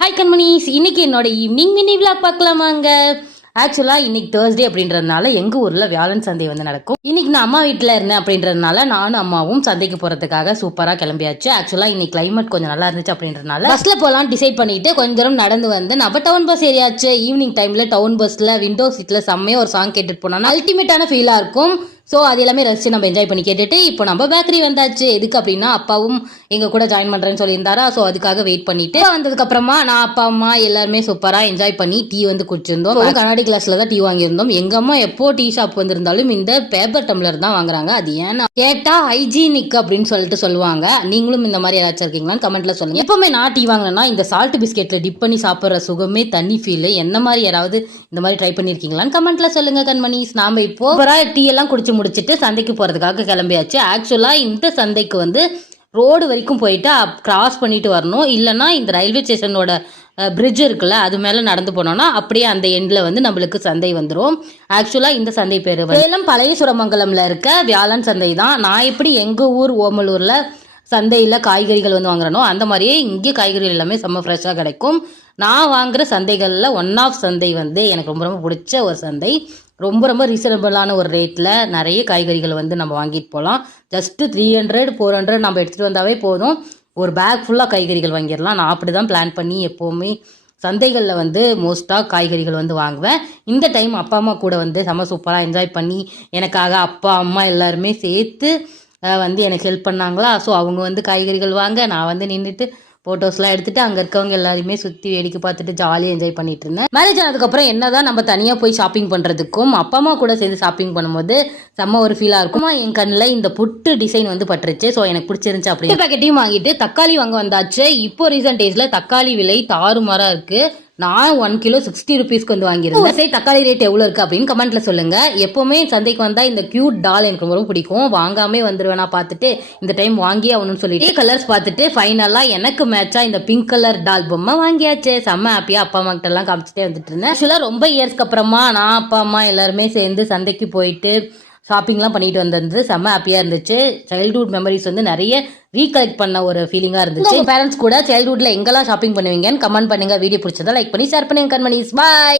Hi கண்மணிஸ், இன்னைக்கு என்னோட evening mini vlog பார்க்கலாமாங்க. ஆக்சுவலாக இன்னைக்கு தேர்ஸ்டே அப்படின்றதுனால எங்கள் ஊரில் வியாழன் சந்தை வந்து நடக்கும். இன்னைக்கு நான் அம்மா வீட்டில் இருந்தேன் அப்படின்றதுனால நானும் அம்மாவும் சந்தைக்கு போகிறதுக்காக சூப்பராக கிளம்பியாச்சு. ஆக்சுவலாக இன்னைக்கு கிளைமேட் கொஞ்சம் நல்லா இருந்துச்சு அப்படின்றதுனால பஸ்ஸில் போகலான்னு டிசைட் பண்ணிட்டு கொஞ்சம் தூரம் நடந்து வந்து நம்ம டவுன் பஸ் ஏரியாச்சு. ஈவினிங் டைமில் டவுன் பஸ்ஸில் விண்டோ சீட்டில் செம்மையாக ஒரு சாங் கேட்டுட்டு போனோம்னா அல்டிமேட்டான ஃபீலாக இருக்கும். ஸோ அது எல்லாமே ரசித்து நம்ம என்ஜாய் பண்ணி கேட்டுட்டு இப்போ நம்ம பேக்கரி வந்தாச்சு. எதுக்கு அப்படின்னா அப்பாவும் எங்கள் கூட ஜாயின் பண்ணுறேன்னு சொல்லியிருந்தாரா. ஸோ அதுக்காக வெயிட் பண்ணிட்டு வந்ததுக்கப்புறமா நான் அப்பா அம்மா எல்லாருமே சூப்பராக என்ஜாய் பண்ணி டீ வந்து குடிச்சிருந்தோம். கண்ணாடி கிளாஸில் தான் டீ வாங்கியிருந்தோம். எங்கள் அம்மா எப்போ டீ ஷாப் வந்திருந்தாலும் இந்த பேப்பர் டம்ளர் தான் வாங்குறாங்க. அது ஏன்னா கேட்டால் ஹைஜீனிக் அப்படின்னு சொல்லிட்டு சொல்லுவாங்க. நீங்களும் இந்த மாதிரி ஏதாச்சும் இருக்கீங்களான்னு கமெண்ட்ல சொல்லுங்க. எப்பவுமே நான் டீ வாங்கினேன்னா இந்த சால்ட் பிஸ்கெட்டில் டிப் பண்ணி சாப்பிட்ற சுகமே தனி ஃபீல். என்ன மாதிரி யாராவது இந்த மாதிரி ட்ரை பண்ணியிருக்கீங்களான்னு கமெண்ட்ல சொல்லுங்க கண்மணிஸ். நாம இப்போ டீ எல்லாம் குடிச்சு முடிச்சுட்டு சந்தைக்கு போகிறதுக்காக கிளம்பியாச்சு. ஆக்சுவலாக இந்த சந்தைக்கு வந்து ரோடு வரைக்கும் போயிட்டு கிராஸ் பண்ணிட்டு வரணும். இல்லைன்னா இந்த ரயில்வே ஸ்டேஷனோட பிரிட்ஜ் இருக்குல்ல, அது மேலே நடந்து போனோம்னா அப்படியே அந்த எண்டில் வந்து நம்மளுக்கு சந்தை வந்துடும். ஆக்சுவலாக இந்த சந்தை பேர் சேலம் பழைய சுரமங்கலம்ல இருக்க வியாழன் சந்தை தான். நான் எப்படி எங்கள் ஊர் ஓமலூரில் சந்தையில் காய்கறிகள் வந்து வாங்குறனோ அந்த மாதிரியே இங்கே காய்கறிகள் எல்லாமே செம்ம ஃப்ரெஷ்ஷாக கிடைக்கும். நான் வாங்குகிற சந்தைகளில் ஒன் ஆஃப் சந்தை வந்து எனக்கு ரொம்ப ரொம்ப பிடிச்ச ஒரு சந்தை. ரொம்ப ரொம்ப ரீசனபிளான ஒரு ரேட்டில் நிறைய காய்கறிகள் வந்து நம்ம வாங்கிட்டு போகலாம். ஜஸ்ட்டு 300-400 நம்ம எடுத்துகிட்டு வந்தாவே போதும். ஒரு பேக் ஃபுல்லாக காய்கறிகள் வாங்கிடலாம். நான் அப்படி தான் பிளான் பண்ணி எப்போவுமே சந்தைகளில் வந்து மோஸ்ட்டாக காய்கறிகள் வந்து வாங்குவேன். இந்த டைம் அப்பா அம்மா கூட வந்து செம்ம சூப்பராக என்ஜாய் பண்ணி எனக்காக அப்பா அம்மா எல்லாருமே சேர்த்து வந்து எனக்கு ஹெல்ப் பண்ணாங்களா. ஸோ அவங்க வந்து காய்கறிகள் வாங்க, நான் வந்து நின்றுட்டு ஃபோட்டோஸ்லாம் எடுத்துகிட்டு அங்கே இருக்கவங்க எல்லாருமே சுற்றி வேடிக்கை பார்த்துட்டு ஜாலியாக என்ஜாய் பண்ணிட்டு இருந்தேன். மேரேஜ் ஆனதுக்கப்புறம் என்ன தான் நம்ம தனியாக போய் ஷாப்பிங் பண்ணுறதுக்கும் அப்பா அம்மா கூட சேர்ந்து ஷாப்பிங் பண்ணும்போது செம்ம ஒரு ஃபீலாக இருக்கும். என் கண்ணில் இந்த புட்டு டிசைன் வந்து பட்டுருச்சு. ஸோ எனக்கு பிடிச்சிருந்துச்சு. அப்படி பேக்கெட்டையும் வாங்கிட்டு தக்காளி வாங்க வந்தாச்சு. இப்போ ரீசெண்ட் டேஸில் தக்காளி விலை தாறுமாறாக இருக்குது. நான் 1 கிலோ 60 ருபீஸ்க்கு வந்து வாங்கியிருந்தேன். சரி, தக்காளி ரேட் எவ்வளோ இருக்குது அப்படின்னு கமெண்ட்டில் சொல்லுங்கள். எப்போவுமே சந்தைக்கு வந்தால் இந்த க்யூட் டால் எனக்கு ரொம்ப பிடிக்கும். வாங்காமே வந்துடுவேன். நான் பார்த்துட்டு இந்த டைம் வாங்கி ஆகணும்னு சொல்லிட்டு கலர்ஸ் பார்த்துட்டு ஃபைனலாக எனக்கு மேட்சாக இந்த பிங்க் கலர் டால் பொம்மை வாங்கியாச்சு. செம்ம ஹாப்பியாக அப்பா அம்மா கிட்ட எல்லாம் காமிச்சிட்டே வந்துட்டு இருந்தேன். ஆக்சுவலாக ரொம்ப இயர்ஸ்க்கு அப்புறமா நான் அப்பா அம்மா எல்லாருமே சேர்ந்து சந்தைக்கு போயிட்டு ஷாப்பிங்லாம் பண்ணிட்டு வந்தது செம்ம ஹாப்பியாக இருந்துச்சு. சைல்ட்ஹுட் மெமரிஸ் வந்து நிறைய ரீகலெக்ட் பண்ண ஒரு ஃபீலிங்காக இருந்துச்சு. பேரண்ட்ஸ் கூட சைல்ட்ஹுட்டில் எங்கெல்லாம் ஷாப்பிங் பண்ணுவீங்கன்னு கமெண்ட் பண்ணுங்க. வீடியோ பிடிச்சதா லைக் பண்ணி ஷேர் பண்ணுங்க கண்மணிஸ். பாய்.